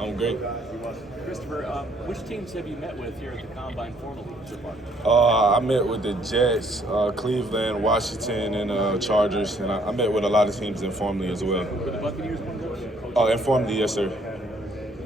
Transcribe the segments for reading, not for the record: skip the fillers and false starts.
I'm great. Christopher, which teams have you met with here at the Combine formally so far? I met with the Jets, Cleveland, Washington, and Chargers, and I met with a lot of teams informally as well. Were the Buccaneers one of those? Informally, yes, sir.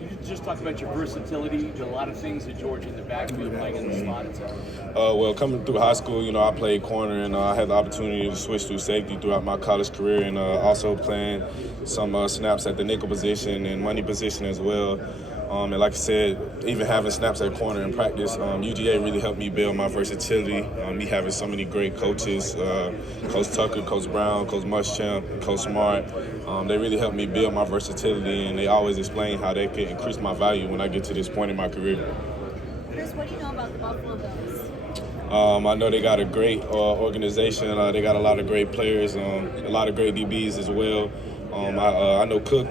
You just talk about your versatility. You did a lot of things at Georgia in the backfield, playing in the slot, etc. Well, coming through high school, I played corner, and I had the opportunity to switch through safety throughout my college career, and also playing some snaps at the nickel position and money position as well. And like I said, even having snaps at corner in practice, UGA really helped me build my versatility. Me having so many great coaches, Coach Tucker, Coach Brown, Coach Muschamp, Coach Smart, they really helped me build my versatility, and they always explain how they can increase my value when I get to this point in my career. Chris, what do you know about the Buffalo Bills? I know they got a great organization. They got a lot of great players, a lot of great DBs as well. I know Cook,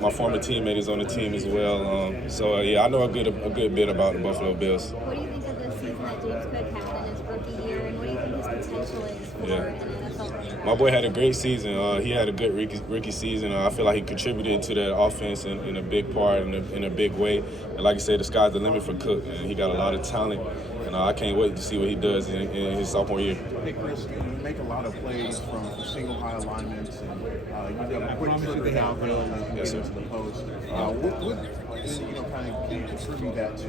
my former teammate, is on the team as well. I know a good bit about the Buffalo Bills. What do you think of the season that James Cook had in his rookie year, and what do you think his potential is for an NFL running My boy had a great season. He had a good rookie season. I feel like he contributed to that offense in a big part, in a big way. And like I said, the sky's the limit for Cook, and he got a lot of talent. And I can't wait to see what he does in his sophomore year. Hey, Chris, you make a lot of plays from single high alignments, and you got a quick foot downhill and get into the post. What kind of can you contribute that to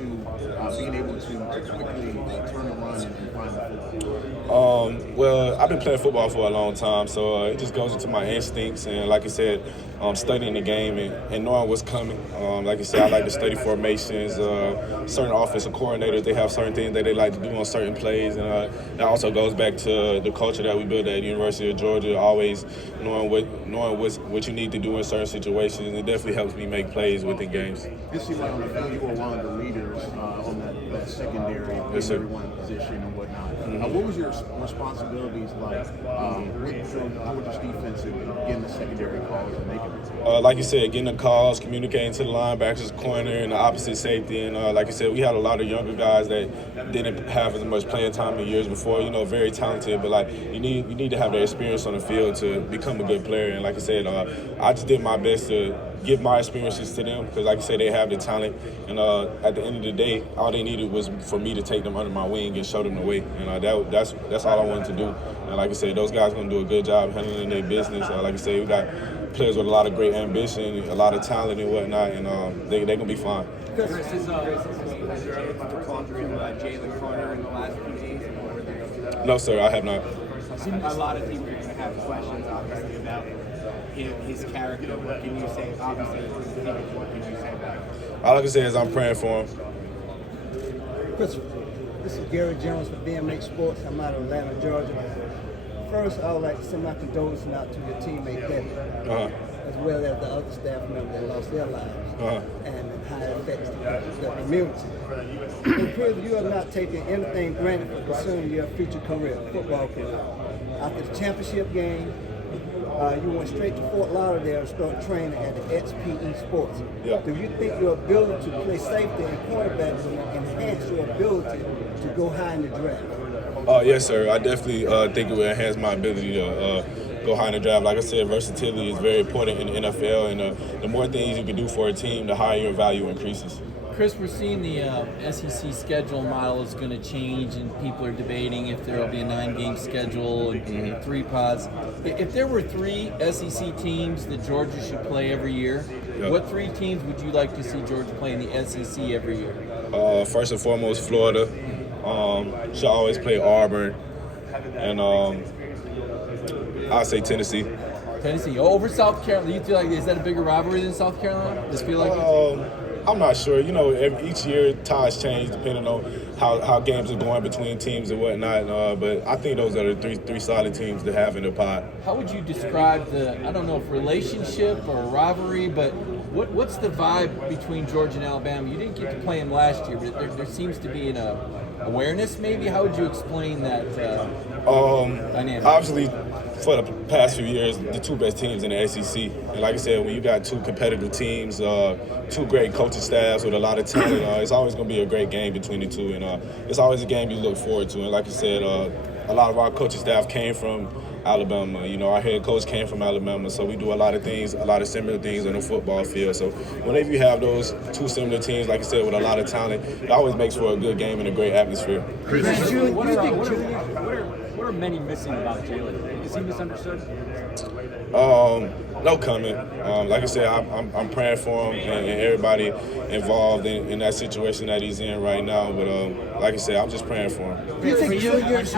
being able to quickly turn the run and find the football? Well, I've been playing football for a long time, so it just goes into my instincts. And like I said, studying the game and knowing what's coming. Like I said, I like to study formations. Certain offensive coordinators, they have certain things that they like to do on certain plays. And that also goes back to the culture that we built at the University of Georgia, always knowing what you need to do in certain situations. It definitely helps me make plays within games. It seemed like on the field you were one of the leaders on that secondary, yes, sir. everyone position and whatnot. What was your responsibilities like with Georgia's defense and getting the secondary calls and making it? Like you said, getting the calls, communicating to the linebackers, corner, and the opposite safety. And like I said, we had a lot of younger guys that didn't have as much playing time in years before. Very talented, but like you need to have the experience on the field to become a good player. And like I said, I just did my best to give my experiences to them because, like I said, they have the talent. And at the end of the day, all they needed was for me to take them under my wing and show them the way. And that's all I wanted to do. And like I said, those guys are going to do a good job handling their business. Like I said, we got players with a lot of great ambition, a lot of talent and whatnot, and they're going to be fine. Chris, has there ever been a call to Jalen Carter in the last few days? No, sir, I have not. A lot of people are going to have questions, obviously, about his character. What can you say? Obviously, what can you say about it? All I can say is I'm praying for him. Chris, this is Gary Jones for BMX Sports. I'm out of Atlanta, Georgia. First, I would like to send my condolences out to your teammate, Devin, as well as the other staff members that lost their lives and how it affects the community. And Chris, you are not taking anything granted for pursuing your future career, football career. After the championship game, you went straight to Fort Lauderdale and started training at the XPE Sports. Yeah. Do you think your ability to play safety and quarterback will enhance your ability to go high in the draft? Yes, sir. I definitely think it will enhance my ability to go high in the draft. Like I said, versatility is very important in the NFL, and the more things you can do for a team, the higher your value increases. Chris, we're seeing the SEC schedule model is going to change, and people are debating if there will be a 9-game schedule and 3 pods. If there were 3 SEC teams that Georgia should play every year, what 3 teams would you like to see Georgia play in the SEC every year? First and foremost, Florida. Should always play Auburn, and I'll say Tennessee. Tennessee over South Carolina. You feel like is that a bigger rivalry than South Carolina? Does it feel like I'm not sure. Each year ties change depending on how games are going between teams and whatnot. But I think those are the three solid teams to have in the pod. How would you describe I don't know if relationship or rivalry, but what's the vibe between Georgia and Alabama? You didn't get to play them last year, but there seems to be an awareness maybe. How would you explain that dynamic? Obviously, for the past few years, the 2 best teams in the SEC. And like I said, when you got 2 competitive teams, 2 great coaching staffs with a lot of talent, it's always going to be a great game between the 2. And it's always a game you look forward to. And like I said, a lot of our coaching staff came from Alabama. You know, our head coach came from Alabama, so we do a lot of things, a lot of similar things on the football field. So whenever you have those two similar teams, like I said, with a lot of talent, it always makes for a good game and a great atmosphere. What are many missing about Jalen? Is he misunderstood? No comment. Like I said, I'm praying for him and everybody involved in that situation that he's in right now. But like I said, I'm just praying for him. Do you think juniors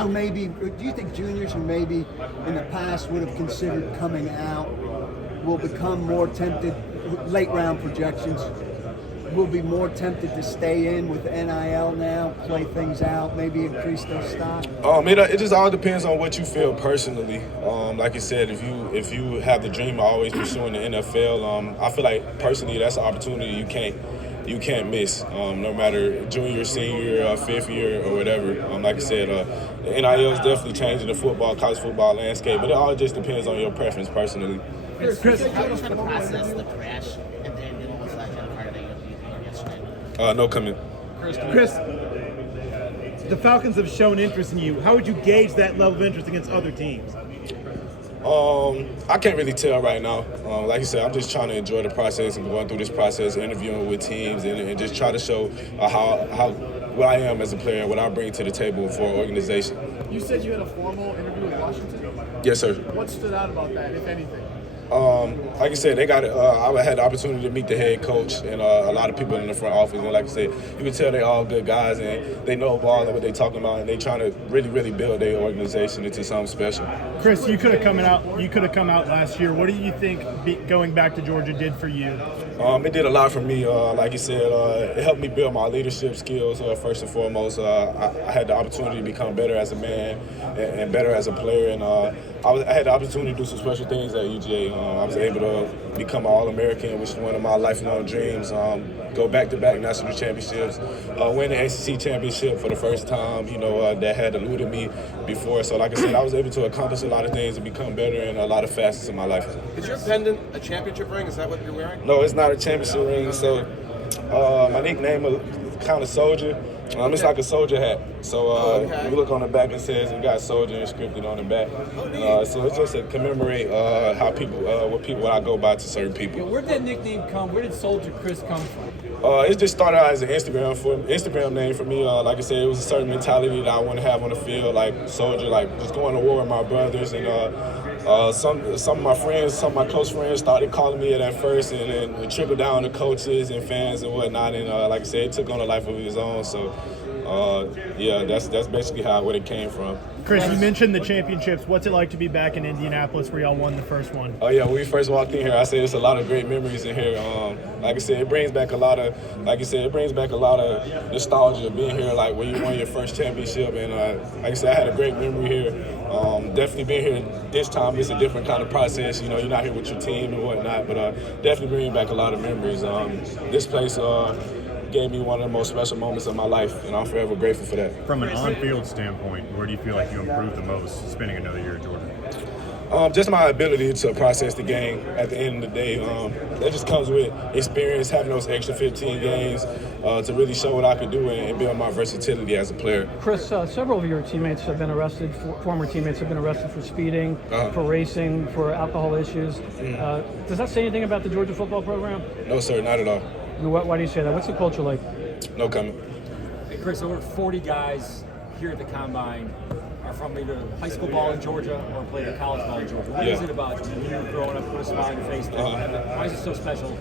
who maybe in the past would have considered coming out will become more tempted, late round projections, will be more tempted to stay in with NIL now, play things out, maybe increase their stock? It just all depends on what you feel personally. Like I said, if you have the dream of always pursuing the NFL, I feel like personally that's an opportunity you can't miss. No matter junior, senior, fifth year, or whatever. Like I said, the NIL is definitely changing the college football landscape, but it all just depends on your preference personally. Chris, how do you try to process the crash and then almost like part of the yesterday? No comment. Chris, the Falcons have shown interest in you. How would you gauge that level of interest against other teams? I can't really tell right now. Like you said, I'm just trying to enjoy the process and going through this process, interviewing with teams, and just try to show how what I am as a player, what I bring to the table for an organization. You said you had a formal interview with Washington? Yes, sir. What stood out about that, if anything? Like I said, I had the opportunity to meet the head coach and a lot of people in the front office. And like I said, you can tell they're all good guys and they know ball and what they're talking about, and they're trying to really, really build their organization into something special. Chris, you could have come out last year. What do you think going back to Georgia did for you? It did a lot for me. Like you said, it helped me build my leadership skills. First and foremost, I had the opportunity to become better as a man and better as a player, and I had the opportunity to do some special things at UGA. I was able to become an All-American, which is one of my lifelong dreams. Go back-to-back national championships, win the ACC championship for the first time. You know, that had eluded me before. So, like I said, I was able to accomplish a lot of things and become better in a lot of facets of my life. Is your pendant a championship ring? Is that what you're wearing? No, it's not a championship ring. So, my nickname is kind of Soldier. It's like a soldier hat. So if you look on the back, it says it got soldier inscripted on the back. So it's just to commemorate what I go by to certain people. Where did that nickname come? Where did Soldier Chris come from? It just started out as an Instagram name for me. Like I said, it was a certain mentality that I want to have on the field, like soldier, like just going to war with my brothers. And some of my friends, some of my close friends started calling me it at first, and then it trickled down to coaches and fans and whatnot. And like I said, it took on a life of its own. So yeah, that's basically where it came from. Chris, you mentioned the championships. What's it like to be back in Indianapolis where y'all won the first one? Oh yeah, when we first walked in here, I said there's a lot of great memories in here. Like I said, it brings back a lot of nostalgia being here, like when you won your first championship. And like I said, I had a great memory here. Definitely being here this time is a different kind of process. You know, you're not here with your team and whatnot, but definitely bringing back a lot of memories. This place gave me one of the most special moments of my life, and I'm forever grateful for that. From an on-field standpoint, where do you feel like you improved the most spending another year at Georgia? Just my ability to process the game at the end of the day. That just comes with experience, having those extra 15 games to really show what I could do and build my versatility as a player. Chris, several of your teammates have been arrested, former teammates have been arrested for speeding, for racing, for alcohol issues. Does that say anything about the Georgia football program? No, sir, not at all. Why do you say that? What's the culture like? No comment. Hey, Chris, over 40 guys here at the Combine are from either high school ball in Georgia or played at college ball in Georgia. What is it about you growing up with a smile on your face? Why is it so special?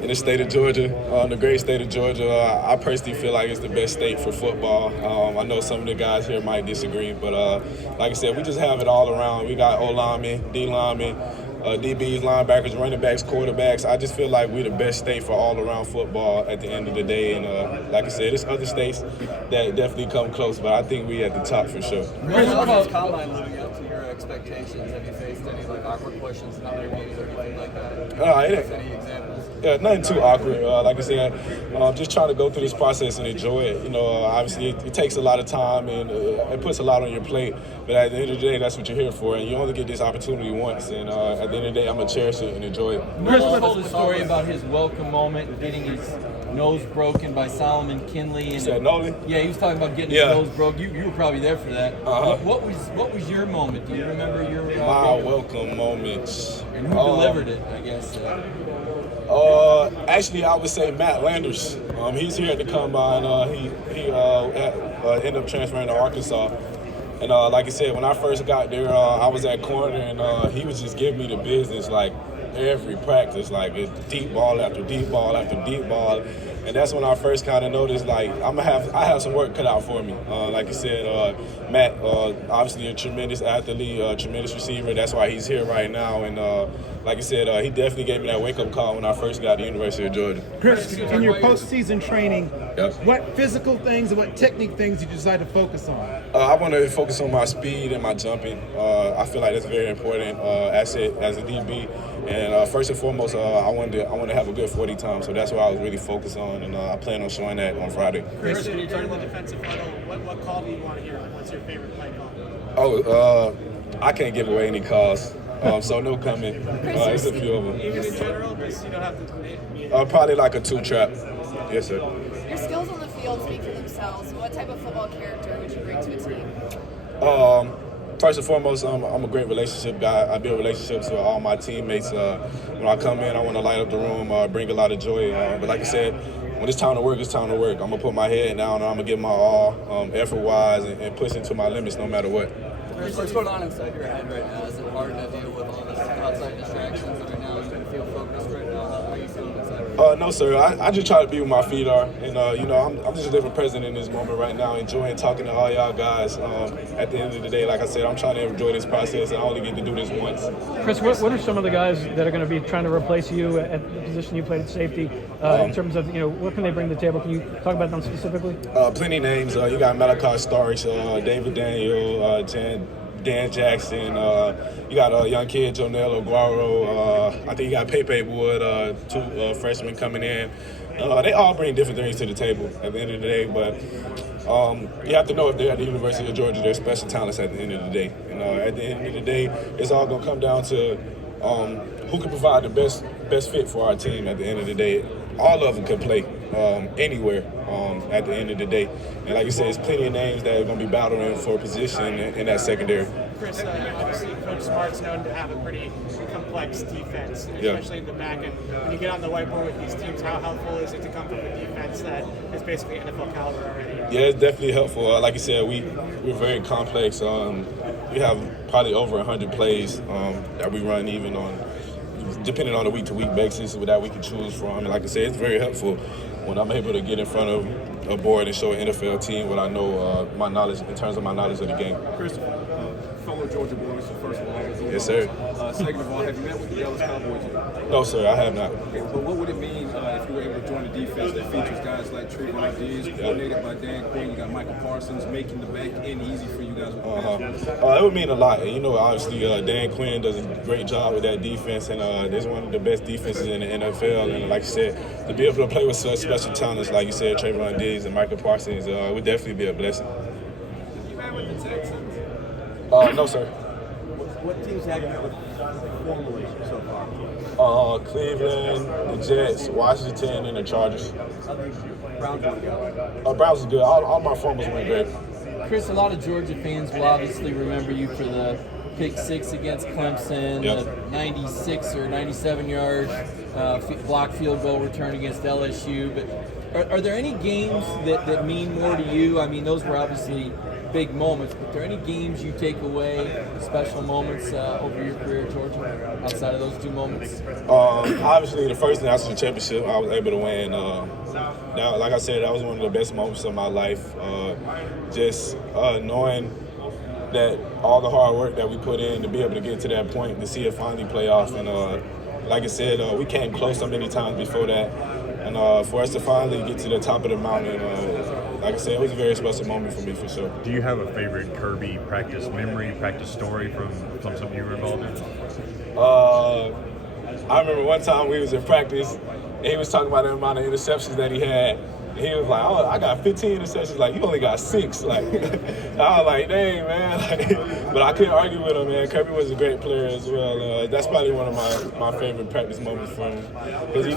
In the state of Georgia, the great state of Georgia, I personally feel like it's the best state for football. I know some of the guys here might disagree, but like I said, we just have it all around. We got O-linemen, D-linemen, DBs, linebackers, running backs, quarterbacks. I just feel like we're the best state for all-around football at the end of the day. And like I said, there's other states that definitely come close, but I think we're at the top for sure. How is this combine living up to your expectations? Have you faced any awkward questions in other games or anything like that? Any examples? Yeah, nothing too awkward. Like I said, just trying to go through this process and enjoy it. You know, obviously it takes a lot of time and it puts a lot on your plate. But at the end of the day, that's what you're here for, and you only get this opportunity once. And at the end of the day, I'm gonna cherish it and enjoy it. Chris told a story about his welcome moment, getting his nose broken by Solomon Kinley. And said Nolan? Yeah, he was talking about getting his nose broke. You were probably there for that. What was your moment? Do you remember your my welcome moments? And who delivered it? I guess. Actually, I would say Matt Landers. He's here at the combine. He ended up transferring to Arkansas. And like I said, when I first got there, I was at corner, and he was just giving me the business like every practice, like it's deep ball after deep ball after deep ball. And that's when I first kind of noticed, like, I have some work cut out for me. Like you said, Matt, obviously a tremendous athlete, a tremendous receiver. That's why he's here right now. And like I said, he definitely gave me that wake-up call when I first got to the University of Georgia. Chris, in your postseason training, Yep. what physical things and what technique things did you decide to focus on? I want to focus on my speed and my jumping. I feel like that's very important as a DB. And first and foremost, I want to have a good 40 time. So that's what I was really focused on, and I plan on showing that on Friday. Chris, when you turn the defensive huddle, what call do you want to hear? What's your favorite play call? Oh, I can't give away any calls. So no comment. It's a few of them. Even in general, just you don't have to. Probably like a 2-trap. Yes, sir. Your skills on the field speak for themselves. What type of football character would you bring to a team? First and foremost, I'm a great relationship guy. I build relationships with all my teammates. When I come in, I want to light up the room, bring a lot of joy. But like I said, when it's time to work, it's time to work. I'm going to put my head down, and I'm going to give my all, effort-wise, and push into my limits no matter what. What's going on inside your head right now? Is it hard to deal with all this outside distractions right now? You feel focused right now? How are you feeling inside right now? No, sir. I just try to be where my feet are. And, I'm just living present in this moment right now, enjoying talking to all y'all guys. At the end of the day, like I said, I'm trying to enjoy this process, and I only get to do this once. Chris, what are some of the guys that are going to be trying to replace you at the position you played at safety in terms of, what can they bring to the table? Can you talk about them specifically? Plenty of names. You got Malachi Starks, David Daniel, Dan Jackson. You got a young kid, Jonel Aguaro. I think you got Pepe Wood, 2 freshmen coming in. They all bring different things to the table at the end of the day, but you have to know if they're at the University of Georgia, they're special talents at the end of the day. At the end of the day, it's all going to come down to who can provide the best fit for our team at the end of the day. All of them can play anywhere at the end of the day. And like you said, there's plenty of names that are going to be battling for a position in that secondary. Chris, obviously Coach Smart's known to have a pretty complex defense, especially in the back end. When you get on the whiteboard with these teams, how helpful is it to come from a defense that is basically NFL caliber already? Yeah, it's definitely helpful. Like you said, we're very complex. We have probably over 100 plays that we run even on, depending on the week-to-week basis that we can choose from. And like I said, it's very helpful when I'm able to get in front of a board and show an NFL team what I know, my knowledge in terms of my knowledge of the game. Chris, fellow Georgia boys, first of all. Yes, sir. Second of all, have you met with the Dallas Cowboys yet? No, sir, I have not. Okay, but what would it mean if you were able to join a defense that features guys like Trayvon Diggs, coordinated by Dan Quinn, you got Michael Parsons, making the back end easy for you guys with the pass rush? It would mean a lot. Obviously, Dan Quinn does a great job with that defense, and there's one of the best defenses in the NFL. And like you said, to be able to play with such special talents, like you said, Trayvon Diggs and Michael Parsons, would definitely be a blessing. You met with the Texans? No, sir. What teams have you met with formally so far? Cleveland, the Jets, Washington, and the Chargers. Browns want to go. Browns is good. All my formals went great. Chris, a lot of Georgia fans will obviously remember you for the pick 6 against Clemson, the 96 or 97-yard block field goal return against LSU. But are there any games that mean more to you? I mean, those were obviously big moments, but are there any games you take away, special moments over your career at Georgia, outside of those 2 moments? Obviously, the first national championship I was able to win. Now, like I said, that was one of the best moments of my life. Just knowing that all the hard work that we put in to be able to get to that point, to see it finally play off. And like I said, we came close so many times before that. And for us to finally get to the top of the mountain, like I said, it was a very special moment for me, for sure. Do you have a favorite Kirby practice memory, practice story from something you were involved in? I remember one time we was in practice, and he was talking about the amount of interceptions that he had. And he was like, "Oh, I got 15 interceptions." Like, you only got 6. Like, I was like, "Dang, man!" Like, but I couldn't argue with him, man. Kirby was a great player as well. That's probably one of my favorite practice moments from him, because he's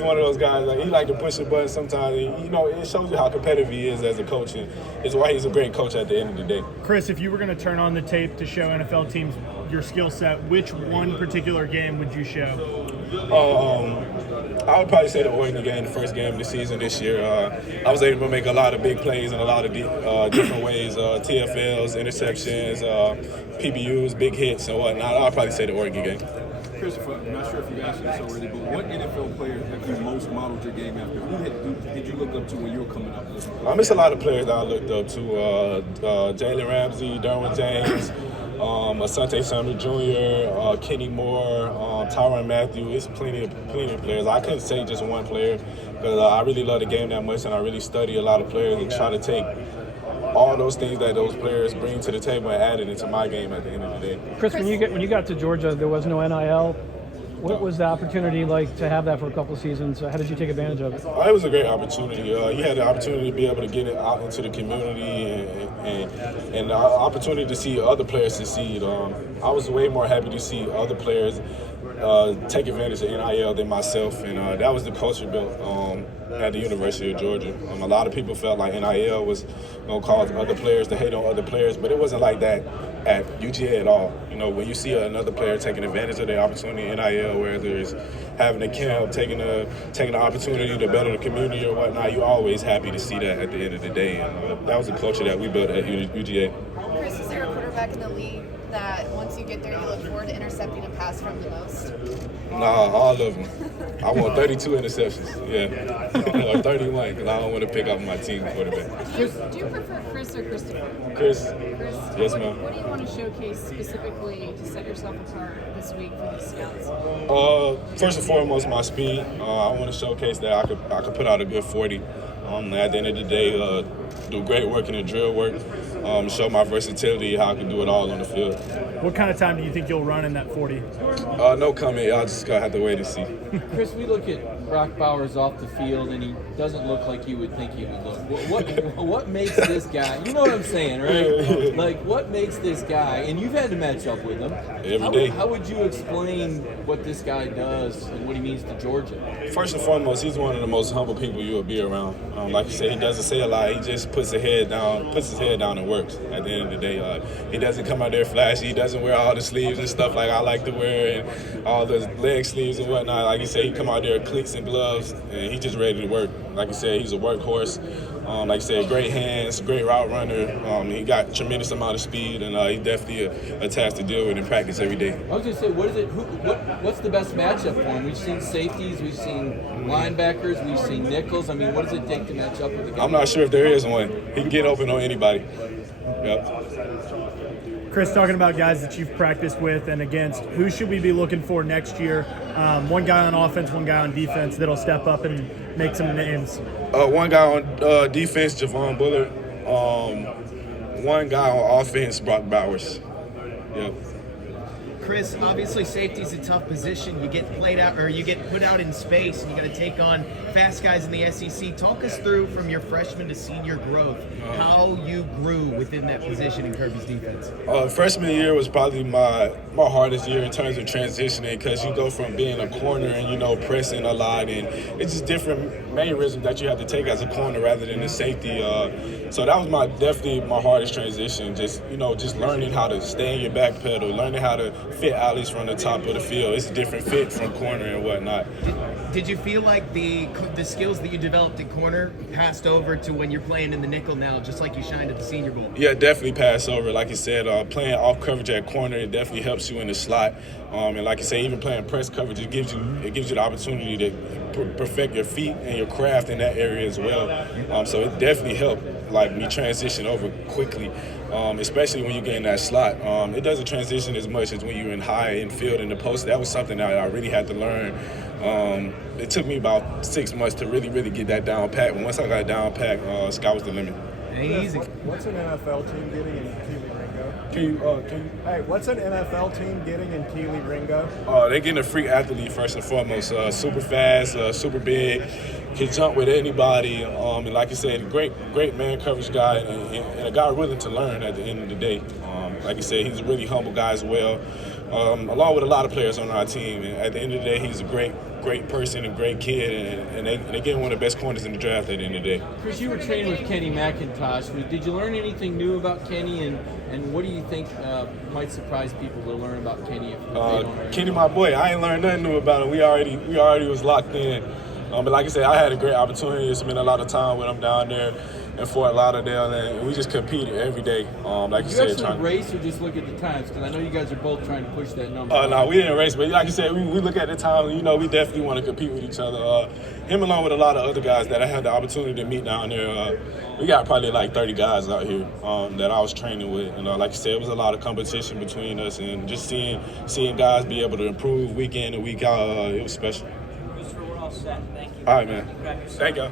one of those guys. Like, he like to push the button sometimes. And, it shows you how competitive he is as a coach, and it's why he's a great coach at the end of the day. Chris, if you were going to turn on the tape to show NFL teams your skill set, which one particular game would you show? I would probably say the Oregon game, the first game of the season this year. I was able to make a lot of big plays in a lot of different ways, TFLs, interceptions, PBUs, big hits, and whatnot. I'd probably say the Oregon game. Christopher, I'm not sure if you've answered this already, but what NFL player have you most modeled your game after? Who did you look up to when you were coming up? It's a lot of players that I looked up to. Jalen Ramsey, Derwin James, Asante Samuel Jr., Kenny Moore, Tyrann Mathieu. It's plenty of players. I couldn't say just one player, because I really love the game that much, and I really study a lot of players and try to take all those things that those players bring to the table and add it into my game at the end of the day. Chris, when you got to Georgia, there was no NIL. What was the opportunity like to have that for a couple of seasons? How did you take advantage of it? It was a great opportunity. You had the opportunity to be able to get it out into the community and the opportunity to see other players succeed. I was way more happy to see other players take advantage of NIL than myself, and that was the culture built at the University of Georgia. A lot of people felt like NIL was going to cause other players to hate on other players, but it wasn't like that at UGA at all. When you see another player taking advantage of the opportunity in NIL, whether it's having a camp, taking the opportunity to better the community or whatnot, you're always happy to see that at the end of the day. And that was the culture that we built at UGA. Chris, is there a quarterback in the league that once you get there, you look forward to intercepting a pass from the most? Nah, all of them. I want 32 interceptions, yeah, or 31, because I don't want to pick up my team quarterback. Do you prefer Chris or Christopher? Chris. Yes, ma'am. What do you want to showcase specifically to set yourself apart this week for these scouts? First and foremost, my speed. I want to showcase that I could put out a good 40. At the end of the day, do great work in the drill work. Show my versatility, how I can do it all on the field. What kind of time do you think you'll run in that 40? No comment. Y'all just gonna have to wait and see. Chris, we look at Brock Bowers off the field, and he doesn't look like you would think he would look. What makes this guy? You know what I'm saying, right? Like, what makes this guy? And you've had to match up with him every day. How would you explain what this guy does and what he means to Georgia? First and foremost, he's one of the most humble people you will be around. Like you said, he doesn't say a lot. He just puts his head down and works. At the end of the day, he doesn't come out there flashy. He doesn't wear all the sleeves and stuff like I like to wear, and all the leg sleeves and whatnot. Like you said, he come out there with cleats and gloves, and he just ready to work. Like you said, he's a workhorse. Like you said, great hands, great route runner. He got tremendous amount of speed, and he's definitely a task to deal with in practice every day. I was going to say, what's the best matchup for him? We've seen safeties, we've seen linebackers, we've seen nickels. I mean, what does it take to match up with the guy? I'm not sure if there is one. He can get open on anybody. Yep. Chris, talking about guys that you've practiced with and against, who should we be looking for next year? One guy on offense, one guy on defense that'll step up and make some names. One guy on defense, Javon Bullard. One guy on offense, Brock Bowers. Yep. Chris, obviously safety's a tough position. You get played out, or you get put out in space, and you got to take on fast guys in the SEC. Talk us through from your freshman to senior growth, how you grew within that position in Kirby's defense. Freshman year was probably my hardest year in terms of transitioning, because you go from being a corner and pressing a lot, and it's just different mannerisms that you have to take as a corner rather than a safety. So that was definitely my hardest transition. Just learning how to stay in your back pedal, learning how to fit alleys from the top of the field. It's a different fit from corner and whatnot. Did you feel like the skills that you developed in corner passed over to when you're playing in the nickel now, just like you shined at the Senior Bowl? Yeah, definitely passed over. Like you said, playing off coverage at corner, it definitely helps you in the slot. And like you say, even playing press coverage, it gives you the opportunity to perfect your feet and your craft in that area as well. So it definitely helped me transition over quickly. Especially when you get in that slot. It doesn't transition as much as when you're in high infield in the post. That was something that I really had to learn. It took me about 6 months to really get that down pat. Once I got it down pat, sky was the limit. Ain't easy. What's an NFL team getting in Keely Ringo? Hey, what's an NFL team getting in Keely Ringo? They're getting a freak athlete first and foremost. Super fast, super big, can jump with anybody. And like you said, great man coverage guy, and a guy willing to learn at the end of the day. Like you said, he's a really humble guy as well, along with a lot of players on our team. And at the end of the day, he's a great person, a great kid, and they get one of the best corners in the draft at the end of the day. Chris, you were training with Kenny McIntosh. Did you learn anything new about Kenny, and what do you think might surprise people to learn about Kenny? If they don't Kenny, my boy, I ain't learned nothing new about him. We already was locked in. But like I said, I had a great opportunity to spend a lot of time with him down there in Fort Lauderdale, and we just competed every day. Like you said, actually race or just look at the times? Because I know you guys are both trying to push that number. No, we didn't race, but like you said, we look at the time. You know, we definitely want to compete with each other. Him along with a lot of other guys that I had the opportunity to meet down there. We got probably like 30 guys out here that I was training with. And like I said, it was a lot of competition between us, and just seeing guys be able to improve week in and week out, it was special. We're all set. Thank you. All right, man. Thank you.